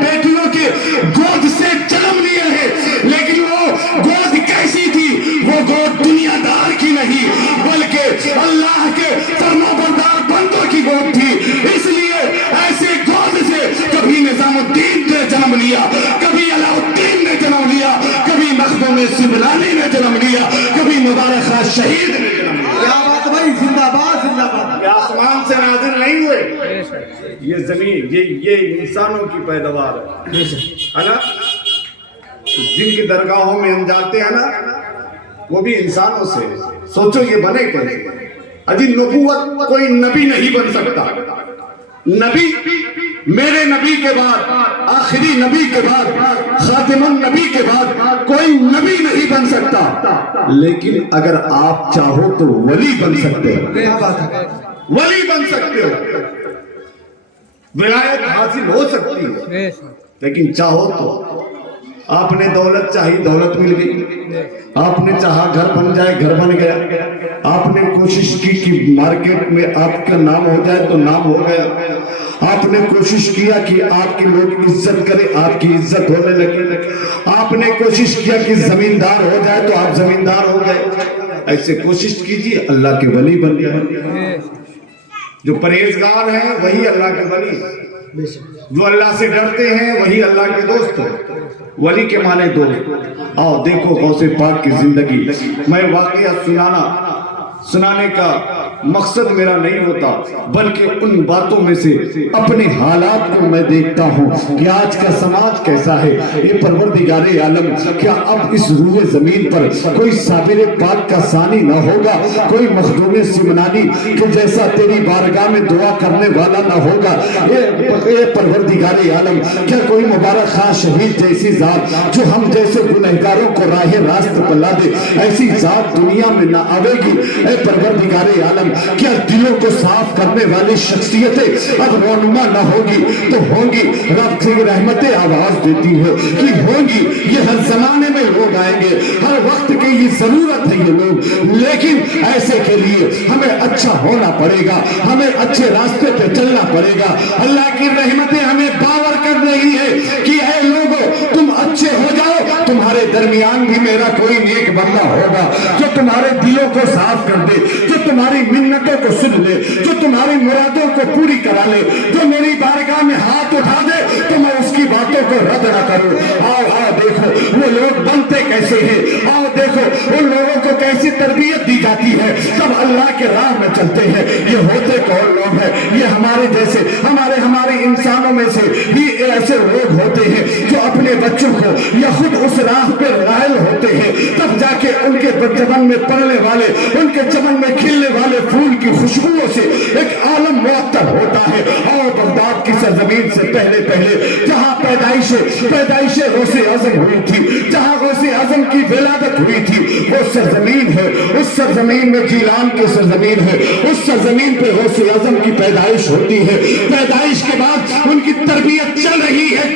بیٹیوں کے گود سے جنم لیے ہیں، لیکن وہ گود کیسی تھی؟ وہ گود دنیا دار کی نہیں بلکہ اللہ کے فرما بردار بندوں کی گود تھی۔ اس لیے ایسے گود سے کبھی نظام الدین نے جنم لیا، کبھی علاء الدین نے جنم لیا، کبھی مخدوم سبلانی نے جنم لیا، کبھی مبارک خان شہید نے جنم لیا۔ کیا بات بھائی، زندہ باد زندہ باد۔ یہ آسمان سے نازل نہیں ہوئے، یہ زمین یہ انسانوں کی پیداوار ہے نا؟ جن کی درگاہوں میں ہم جاتے ہیں نا وہ بھی انسانوں سے۔ سوچو یہ بنے کیسے؟ اجی نبوت کوئی نبی نہیں بن سکتا۔ نبی میرے نبی کے بعد، آخری نبی کے بعد، خاتم النبی کے بعد کوئی نبی نہیں بن سکتا، لیکن اگر آپ چاہو تو ولی بن سکتے ہو۔ کیا بات ہے، ولی بن سکتے ہو، ولایت حاصل ہو سکتی ہے، لیکن چاہو تو۔ آپ نے دولت چاہی، دولت مل گئی۔ آپ نے چاہا گھر بن جائے، گھر بن گیا۔ آپ نے کوشش کی کہ مارکیٹ میں آپ کا نام ہو جائے تو نام ہو گیا۔ آپ نے کوشش کیا کہ آپ کے لوگ عزت کرے، آپ کی عزت ہونے لگی۔ آپ نے کوشش کیا کہ زمیندار ہو جائے تو آپ زمیندار ہو گئے۔ ایسے کوشش کیجیے، اللہ کے ولی بن گئے۔ جو پرہیزگار ہیں وہی اللہ کے ولی، جو اللہ سے ڈرتے ہیں وہی اللہ کے دوست ہیں۔ ولی کے معنی دو۔ آؤ دیکھو غوث پاک کی زندگی۔ میں واقعہ سنانے کا مقصد میرا نہیں ہوتا، بلکہ ان باتوں میں سے اپنے حالات کو میں دیکھتا ہوں کہ آج کا سماج کیسا ہے۔ یہ پروردگار عالم، کیا اب اس روئے زمین پر کوئی صابر پاک کا ثانی نہ ہوگا؟ کوئی مخدوم سمنانی کہ جیسا تیری بارگاہ میں دعا کرنے والا نہ ہوگا؟ اے پروردگار عالم، کیا کوئی مبارک خان شہید جیسی ذات جو ہم جیسے گنہگاروں کو راہ راست پر لا دے، ایسی ذات دنیا میں نہ آوے گی؟ اے پروردگار عالم، کیا دلوں کو صاف کرنے والی شخصیتیں اب رونما نہ ہوگی تو ہوں گی؟ رب کی رحمتیں آواز دیتی ہے کہ ہوں گی۔ یہ ہر زمانے میں لوگ آئیں گے، ہر وقت کی یہ ضرورت ہے یہ لوگ، لیکن ایسے کے لیے ہمیں اچھا ہونا پڑے گا، ہمیں اچھے راستے پہ چلنا پڑے گا۔ اللہ کی رحمتیں ہمیں باور کر رہی ہے کہ اے لوگو تم اچھے ہو جاؤ، تمہارے درمیان بھی میرا کوئی نیک بندہ ہوگا جو تمہارے دلوں کو صاف کر دے، جو تمہاری منتوں کو سن لے، جو تمہاری مرادوں کو پوری کرا لے، جو میری بارگاہ میں ہاتھ اٹھا دے تو میں اس کی باتوں کو رد نہ کروں۔ آؤ آؤ دیکھو وہ لوگ بنتے کیسے ہیں، آؤ دیکھو ان لوگوں کو کیسی تربیت دی جاتی ہے، سب اللہ کے راہ میں چلتے ہیں۔ یہ ہوتے کون لوگ ہیں؟ یہ ہمارے جیسے ہمارے انسانوں میں سے ہی ایسے لوگ ہوتے ہیں جو اپنے بچوں کو یا خود اس راہ پہ رائل ہوتے ہیں، تب جا کے ان کے چمن میں پڑنے والے، ان کے چمن میں کھلنے والے پھول کی خوشبوؤں سے ایک عالم معطر ہوتا ہے۔ اور بغداد کی سرزمین سے پہلے جہاں پیدائش غوث اعظم ہوئی تھی، جہاں غوث اعظم کی ولادت ہوئی تھی، وہ سرزمین ہے۔ اس سرزمین میں جیلان کی سرزمین ہے، اس سرزمین پہ غوث اعظم کی پیدائش ہوتی ہے۔ پیدائش کے بعد ان کی تربیت چل رہی ہے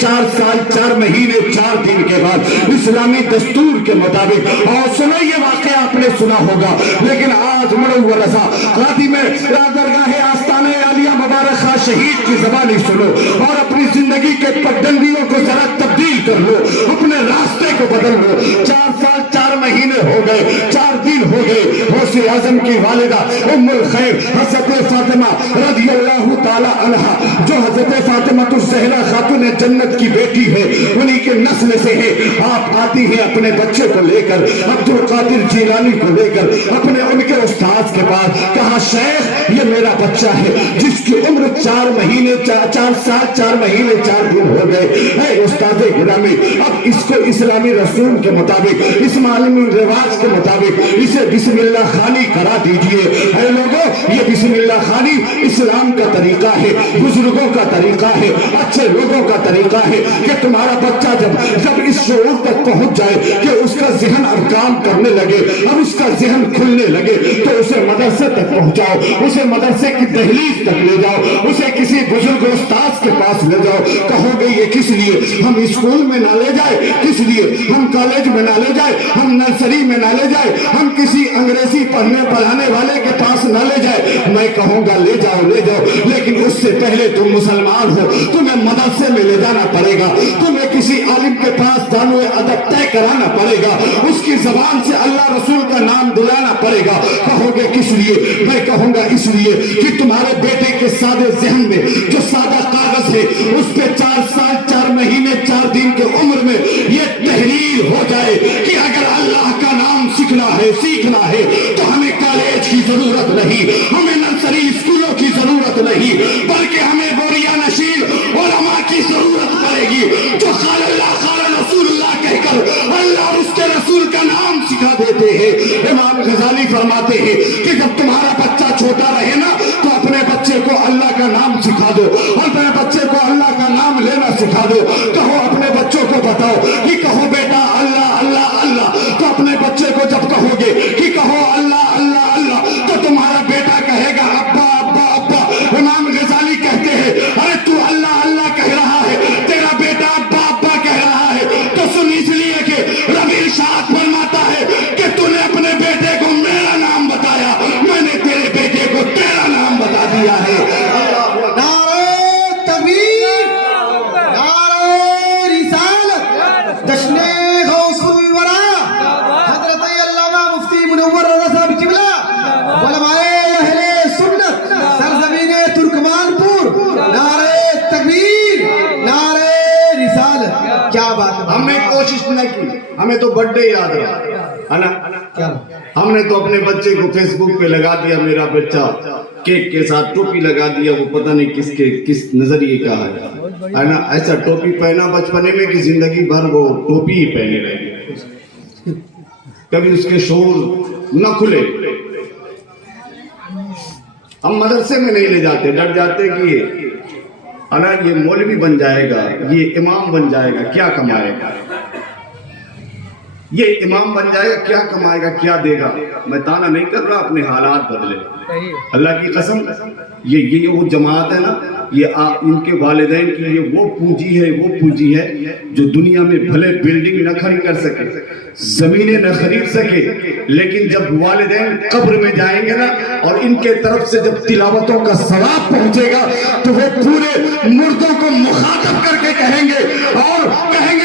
4 سال 4 مہینے 4 دن کے بعد اسلامی دستور کے مطابق۔ اور سنو یہ واقعہ آپ نے سنا ہوگا، لیکن آج منور رضا خاتم درگاہ آستانہ عالیہ مبارک خان شہید کی زبانی سنو اور اپنی زندگی کے پگڈنڈیوں کو ذرا تبدیل کر لو، اپنے راستے کو بدل لو۔ 4 سال 4 مہینے ہو گئے، 4 دن ہو گئے۔ غوث اعظم کی والدہ ام الخیر حضرت فاطمہ رضی اللہ تعالی عنہا، جو حضرت فاطمہ الزہرا خاتون جنت کی بیٹی ہے، انہی کے نسل سے ہے۔ آپ آتی ہیں اپنے بچے کو لے کر، عبد القادر جیلانی کو لے کر اپنے ان کے استاذ کے پاس، کہا شیخ یہ میرا بچہ ہے جس کی عمر 4 سال 4 مہینے 4 دن ہو گئے۔ اے استاد گرامی، اب اس کو اسلامی رسوم کے مطابق، اسلامی رواج کے مطابق اسے بسم اللہ خانی کرا دیجئے۔ اے لوگوں، یہ بسم اللہ خانی اسلام کا طریقہ ہے، بزرگوں کا طریقہ ہے، اچھے لوگوں کا طریقہ ہے کہ تمہارا بچہ جب اس شعور تک پہنچ جائے کہ اس کا ذہن اب کام کرنے لگے، اب اس کا ذہن کھلنے لگے، تو اسے مدرسے تک پہنچاؤ، اسے مدرسے کی دہلیز تک لے جاؤ، اسے کسی بزرگ استاذ کے پاس لے جاؤ۔ کہو گے یہ کس لیے؟ ہم اسکول میں نہ لے جائے، کس لیے؟ ہم کالج میں نہ لے جائے، ہم نرسری میں نہ لے جائے، ہم کسی انگریزی پڑھانے والے کے پاس نہ لے جائے۔ میں کہوں گا لے جاؤ لے جاؤ، لیکن اس سے پہلے تم مسلمان ہو، تمہیں مدرسے میں لے جانا پڑے گا، تمہیں کسی عالم کے پاس دانو ادب طے کرانا پڑے گا، اس کی زبان سے اللہ رسول کا نام دلانا پڑے گا۔ کہو گے کس لیے؟ میں کہوں گا اس لیے کہ تمہارے بیٹے کے سادے ذہن میں جو سادہ کاغذ ہے، اس پہ 4 سال 4 مہینے 4 دن کے عمر میں یہ تحریر ہو جائے کہ اگر اللہ کا نام سیکھنا ہے تو ہمیں کالج کی ضرورت نہیں، ہمیں نرسری اسکولوں کی ضرورت نہیں، بلکہ ہمیں بوریا نشین علماء کی ضرورت پڑے گی جو قال اللہ قال رسول اللہ کہہ کر اللہ اور اس کے رسول کا نام سکھا دیتے ہیں۔ امام غزالی فرماتے ہیں کہ جب تمہارا بچہ چھوٹا رہے نا تو اپنے بچے کو اللہ کا نام سکھا دو، اپنے بچے کو اللہ کا نام لینا سکھا دو۔ کہو اپنے بچوں کو بتاؤ کہ کہو بیٹا اللہ اللہ اللہ، تو اپنے بچے کو جب کہو گے کہ کہو اللہ اللہ اللہ تو تمہارا بیٹا کہے گا ابا ابا ابا۔ امام غزالی کہتے ہیں ارے تو اللہ اللہ کہہ رہا ہے، تیرا بیٹا ابا ابا کہہ رہا ہے، تو سن اس لیے کہ ربی ارشاد فرماتا ہے کہ تو نے اپنے بیٹے کو میرا نام بتایا، میں نے تیرے بیٹے کو تیرا نام بتا دیا ہے۔ نعرہ تکبیر، نعرہ رسالت، جشن غوث الورا حضرت علامہ مفتی منور رضا صاحب قبلہ، علماء اہل سنت سرزمین ترکمان پور، نعرہ تکبیر، نعرہ رسالت۔ کیا بات ہے! ہم نے کوشش نہ کی، ہمیں تو برتھ ڈے یاد رہا ہے نا، ہم نے تو اپنے بچے کو فیس بک پہ لگا دیا، میرا بچہ کیک کے ساتھ ٹوپی لگا دیا، وہ پتہ نہیں کس نظریے کا ہے نا، ایسا ٹوپی پہنا بچپنے میں کہ زندگی بھر وہ ٹوپی ہی پہنے رہے، کبھی اس کے شعور نہ کھلے۔ ہم مدرسے میں نہیں لے جاتے، ڈر جاتے کہ یہ مولوی بن جائے گا، یہ امام بن جائے گا، کیا کمائے گا، یہ امام بن جائے گا کیا کمائے گا، کیا دے گا۔ میں تانا نہیں کر رہا، اپنے حالات بدلے، اللہ کی قسم۔ یہ وہ جماعت ہے نا، یہ ان کے والدین کی یہ وہ پونجی ہے جو دنیا میں بھلے بلڈنگ نہ کھڑی کر سکے، زمینیں نہ خرید سکے، لیکن جب والدین قبر میں جائیں گے نا اور ان کے طرف سے جب تلاوتوں کا ثواب پہنچے گا تو وہ پورے مردوں کو مخاطب کر کے کہیں گے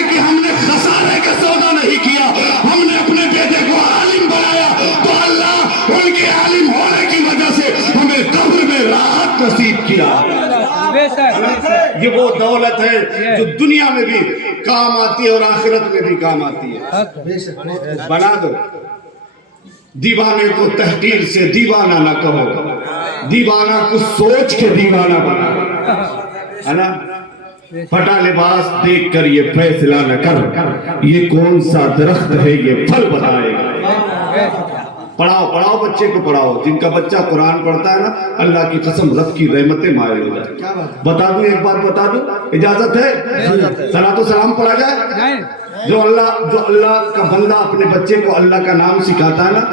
کہ ہم نے خسارے کا سودا نہیں کیا، ہم نے اپنے بیٹے کو عالم بنایا تو اللہ ان کے عالم ہونے کی وجہ سے ہمیں قبر میں راحت نصیب کیا۔ یہ وہ دولت ہے جو دنیا میں بھی کام آتی ہے اور آخرت میں بھی کام آتی ہے۔ بنا دو، دیوانے کو تحقیر سے دیوانہ نہ کہو، دیوانہ کو سوچ کے دیوانہ بنا، ہے نا۔ پھٹا لباس دیکھ کر یہ فیصلہ نہ کر، یہ کون سا درخت ہے یہ پھل بتائے گا۔ پڑھاؤ بچے کو پڑھاؤ، جن کا بچہ قرآن پڑھتا ہے نا اللہ کی قسم رب کی رحمتیں مائل ہو جائے۔ بتا دوں ایک بات بتا دوں، اجازت ہے؟ صلاۃ و سلام پڑھا جائے۔ جو اللہ کا بندہ اپنے بچے کو اللہ کا نام سکھاتا ہے نا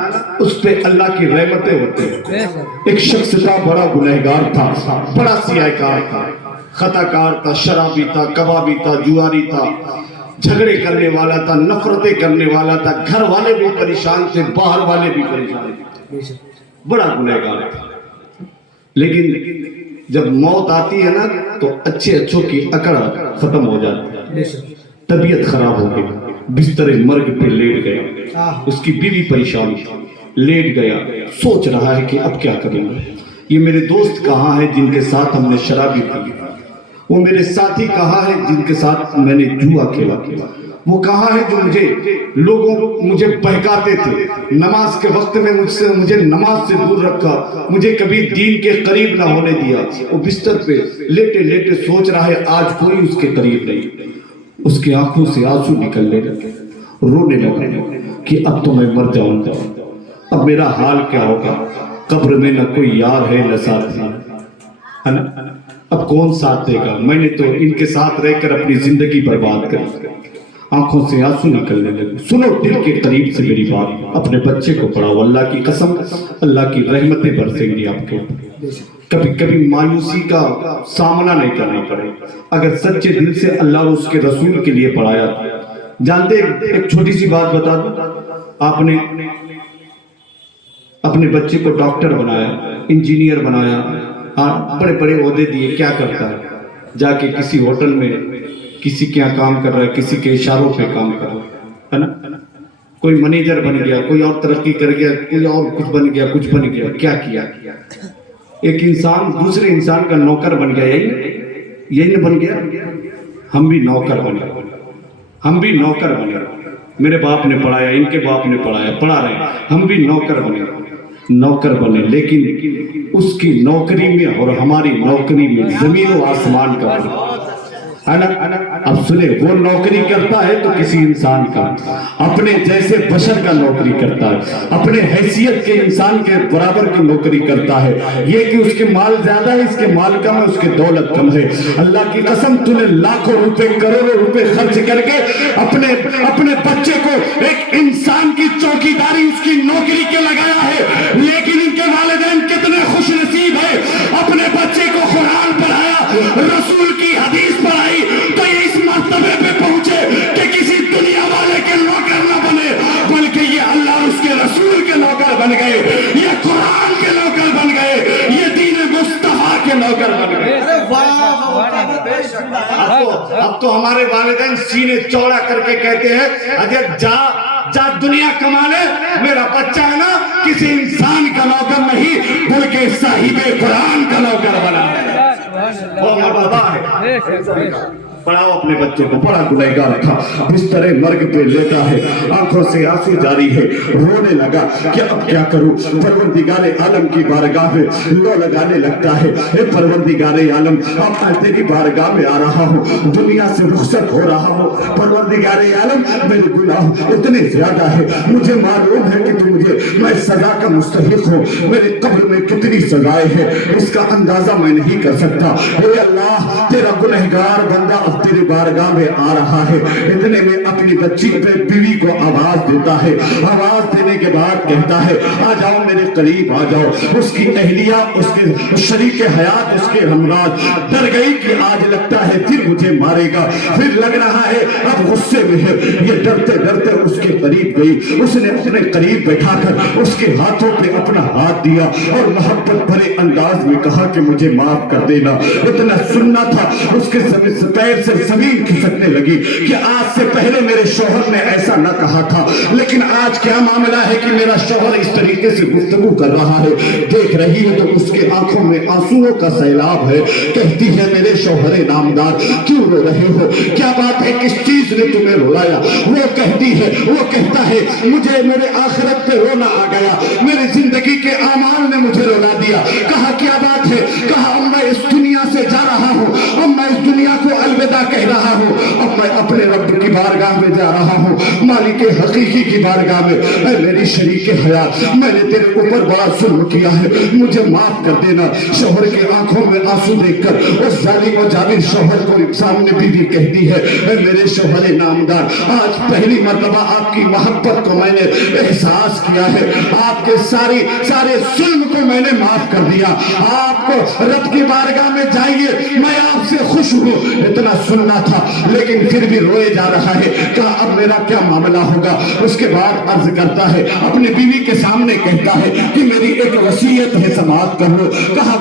اس پہ اللہ کی رحمتیں ہوتے ہیں۔ ایک شخص تھا، بڑا گنہگار تھا، بڑا سیاہ کار تھا، خطا کار تھا، شرابی تھا، کبابی تھا، جواری تھا، جھگڑے کرنے والا تھا، نفرتیں کرنے والا تھا، گھر والے بھی پریشان تھے، باہر والے بھی پریشان تھے، بڑا گنہگار تھا۔ لیکن جب موت آتی ہے نا تو اچھوں کی اکڑ ختم ہو جاتی ہے، طبیعت خراب ہو گئی، بستر مرگ پہ لیٹ گیا، اس کی بیوی پریشان تھی، لیٹ گیا، سوچ رہا ہے کہ اب کیا کروں گا، یہ میرے دوست کہاں ہیں جن کے ساتھ ہم نے شرابی پی، وہ میرے ساتھی کہاں ہیں جن کے ساتھ میں نے جوا کھیلا، وہ کہاں ہے جو مجھے بہکاتے تھے، نماز کے وقت میں مجھے نماز سے دور رکھا، مجھے کبھی دین کے قریب نہ ہونے دیا۔ وہ بستر پہ لیٹے لیٹے سوچ رہا ہے آج کوئی اس کے قریب نہیں۔ اس کی آنکھوں سے آنسو نکلنے لگے، رونے لگے کہ اب تو میں مر جاؤں گا، اب میرا حال کیا ہوگا، قبر میں نہ کوئی یار ہے نہ ساتھی، ہے نا۔ اب کون ساتھ دے گا؟ میں نے تو ان کے ساتھ رہ کر اپنی زندگی برباد کر، آنکھوں سے آنسو نکلنے لگے۔ سنو دل کے قریب سے میری بات، اپنے بچے کو پڑھاؤ، اللہ کی قسم اللہ کی رحمتیں برسیں گی آپ کے اوپر۔ کبھی کبھی مایوسی کا سامنا نہیں کرنا پڑے اگر سچے دل سے اللہ اور اس کے رسول کے لیے پڑھایا۔ جانتے ایک چھوٹی سی بات بتا دوں، آپ نے اپنے بچے کو ڈاکٹر بنایا، انجینئر بنایا، بڑے بڑے عہدے دیے، کیا کرتا ہے؟ جا کے کسی ہوٹل میں کسی کے یہاں کام کر رہا ہے، کسی کے اشاروں پہ کام کر رہا ہے نا؟ کوئی منیجر بن گیا، کوئی اور ترقی کر گیا، کوئی اور کچھ بن گیا، کیا کیا؟ ایک انسان دوسرے انسان کا نوکر بن گیا، یہی نہ بن گیا؟ ہم بھی نوکر بنے، میرے باپ نے پڑھایا، ان کے باپ نے پڑھا رہے ہیں، ہم بھی نوکر بنے، لیکن اس کی نوکری میں اور ہماری نوکری میں زمین و آسمان کا ہے نا؟ اب سنیں، وہ نوکری کرتا ہے تو کسی انسان کا، اپنے جیسے بشر کا نوکری کرتا ہے، اپنے حیثیت کے انسان کے برابر کی نوکری کرتا ہے۔ یہ کہ اس کے مال زیادہ ہے، اس کے مال کم ہے، اس کے دولت کم ہے، اللہ کی قسم تو نے لاکھوں روپے کروڑوں روپے خرچ کر کے اپنے بچے کو ایک انسان کی چوکیداری اس کی نوکری کے لگایا ہے، لیکن ان کے والدین کتنے خوش نصیب ہے، اپنے بچے کو قرآن پڑھایا، رسول کی حدیث پڑھائی، تو یہ اس مرتبے پہ پہنچے کہ کسی دنیا والے کے نوکر نہ بنے، بلکہ یہ اللہ اور اس کے رسول کے نوکر بن گئے، یہ قرآن کے نوکر بن گئے، یہ دین مصطفیٰ کے نوکر بن گئے۔ اب تو ہمارے والدین سینے چوڑا کر کے کہتے ہیں اجے جا دنیا کما لے، میرا بچہ ہے نا کسی انسان کا نوکر نہیں بلکہ صاحب قرآن کا نوکر بنا ہے۔ پڑھاؤ اپنے بچے کو، بڑا گنہگار تھا، بستر مرگ پہ لیٹا ہے، آنکھوں سے آنسو جاری ہے، رونے لگا کہ اب کیا کروں؟ پروردگار عالم کی بارگاہ میں لو لگانے لگتا ہے، اے پروردگار عالم، اب میں تیری بارگاہ میں آ رہا ہوں، دنیا سے رخصت ہو رہا ہوں، پروردگار عالم میرے گناہ اتنے زیادہ ہے، مجھے معلوم ہے کہ میں سزا کا مستحق ہوں، میرے قبر میں کتنی سزائیں ہیں اس کا اندازہ میں نہیں کر سکتا، اے اللہ تیرا گنہگار بندہ تیری بارگاہ میں آ رہا ہے۔ اتنے میں اپنی بچی پہ بیوی کو آواز دیتا ہے، آواز دینے کے بعد کہتا ہے آ جاؤ میرے قریب آ جاؤ۔ اس کی اہلیہ، اس کے شریک حیات، اس کے ہمراہ ڈر گئی کہ آج لگتا ہے پھر مجھے مارے گا، پھر لگ رہا ہے اب غصے میں ہے، یہ ڈرتے ڈرتے اس کے قریب گئی، اس نے اپنے قریب بیٹھا کر اس کے ہاتھوں پہ اپنا ہاتھ دیا اور محبت بھرے انداز میں کہا کہ مجھے معاف کر دینا۔ اتنا سننا تھا، اس کے پیر سے زمین کھسکنے لگی کہ آج سے پہلے میرے شوہر نے ایسا نہ کہا تھا، لیکن آج کیا معاملہ ہے کہ میرا شوہر اس طریقے سے گفتگو کر رہا ہے۔ دیکھ رہی ہے تو اس کے آنکھوں میں آنسوؤں کا سیلاب ہے، کہتی ہے میرے شوہر نامدار کیوں رو رہے ہو؟ کیا بات ہے؟ کس چیز نے تمہیں رلایا؟ وہ کہتا ہے مجھے میرے آخرت پہ رونا آ گیا، میری زندگی کے اعمال نے مجھے رلا دیا۔ کہا کیا بات ہے؟ کہا اب میں اس دنیا سے جا رہا ہوں، اب میں اس دنیا کو الوداع کہہ رہا ہوں، اب میں اپنے رب کی بارگاہ میں جا رہا ہوں، مالک حقیقی کی بارگاہ میں۔ اے میری شریک حیات، میں نے تیرے اوپر بڑا ظلم کیا ہے، مجھے معاف کر دینا۔ شوہر کے آنکھوں میں آنسو دیکھ کر اس ظالم و جابر شوہر کو سامنے بیوی کہتی ہے اے میرے شوہر نامدار، آج پہلی مرتبہ آپ کی محبت کو میں نے احساس کیا ہے، آپ کے سارے ظلم کو میں نے معاف کر دیا، آپ کو رب کی بارگاہ میں جائیے، میں آپ سے خوش ہوں۔ اتنا سننا تھا لیکن پھر بھی روئے جا رہا ہے، کہا اب میرا کیا معاملہ ہوگا؟ اس کے بعد عرض کرتا ہے، اپنی بیوی کے سامنے کہتا ہے کہ میری ایک وصیت ہے سماعت کر لو۔ کہا